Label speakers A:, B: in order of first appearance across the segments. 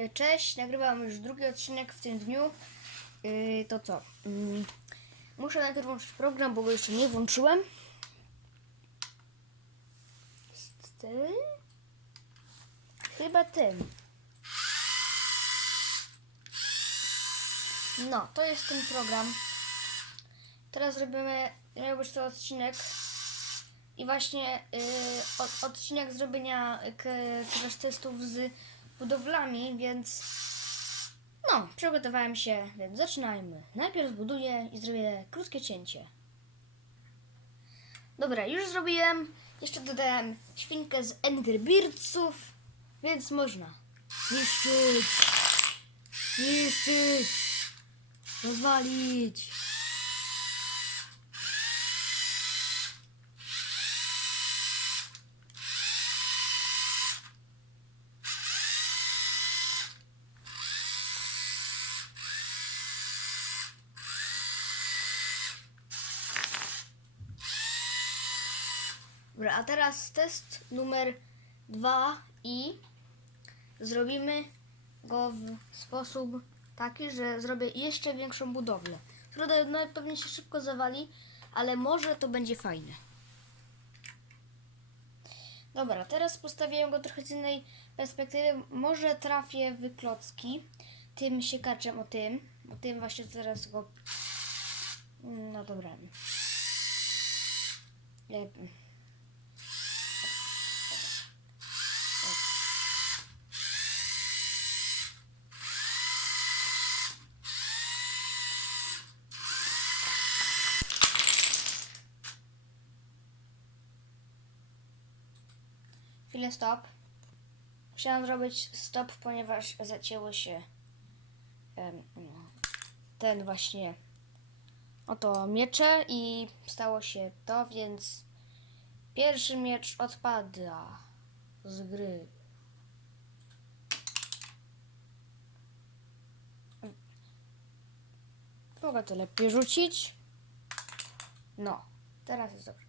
A: Y, Cześć, nagrywam już drugi odcinek w tym dniu. Yy, to co? Mm, muszę najpierw włączyć program, bo go jeszcze nie włączyłem. Z tym? Chyba tym. No, to jest ten program. Teraz robimy, miał to odcinek i właśnie y, od, odcinek zrobienia crash testów z budowlami, więc no, przygotowałem się, więc zaczynajmy. Najpierw zbuduję i zrobię krótkie cięcie. Dobra, już zrobiłem. Jeszcze dodałem świnkę z Enderbeardsów, więc można. Niszczyć! Niszczyć! Rozwalić! Dobra, a teraz test numer dwa i zrobimy go w sposób taki, że zrobię jeszcze większą budowlę. Która no, pewnie się szybko zawali, ale może to będzie fajne. Dobra, teraz postawię go trochę z innej perspektywy. Może trafię w klocki tym siekaczem o tym. O tym właśnie teraz go... No dobra. Lepiej. Chwilę stop. Musiałam zrobić stop, ponieważ zacięło się em, ten właśnie oto miecze i stało się to, więc pierwszy miecz odpada z gry. Mogę to lepiej rzucić. No, teraz jest dobrze.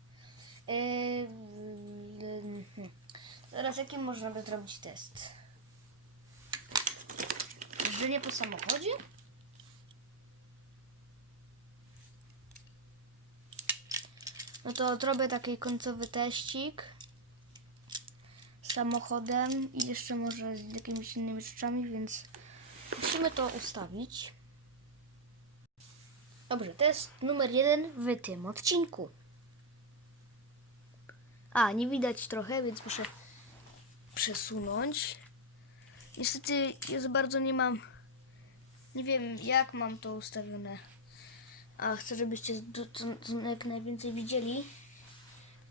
A: Yy, hmm. Teraz jaki można by zrobić test? Jeżdżenie po samochodzie? No to zrobię taki końcowy teścik samochodem i jeszcze może z jakimiś innymi rzeczami, więc musimy to ustawić. Dobrze, test numer jeden w tym odcinku. A, nie widać trochę, więc muszę przesunąć. Niestety za bardzo nie mam. Nie wiem jak mam to ustawione. A chcę, żebyście to- jak najwięcej widzieli.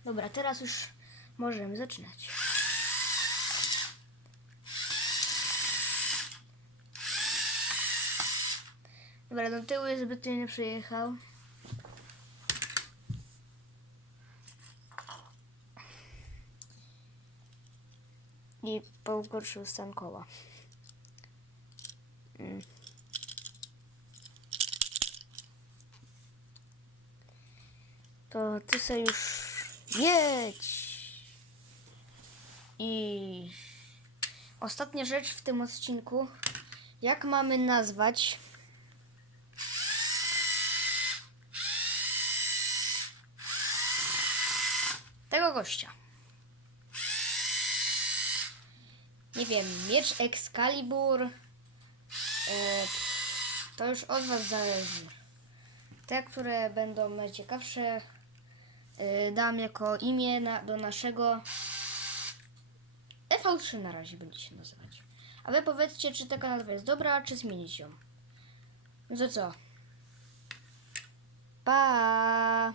A: Dobra, teraz już możemy zaczynać. Dobra, do tyłu jest zbytnio nie przyjechał. I pogorszył stan koła. Mm. To ty sobie już jedź. I ostatnia rzecz w tym odcinku. Jak mamy nazwać tego gościa? Nie wiem, miecz Excalibur. E, to już od Was zależy. Te, które będą najciekawsze, e, dam jako imię na, do naszego EV3 na razie będzie się nazywać. A Wy powiedzcie, czy taka nazwa jest dobra, czy zmienić ją. No to co? Pa!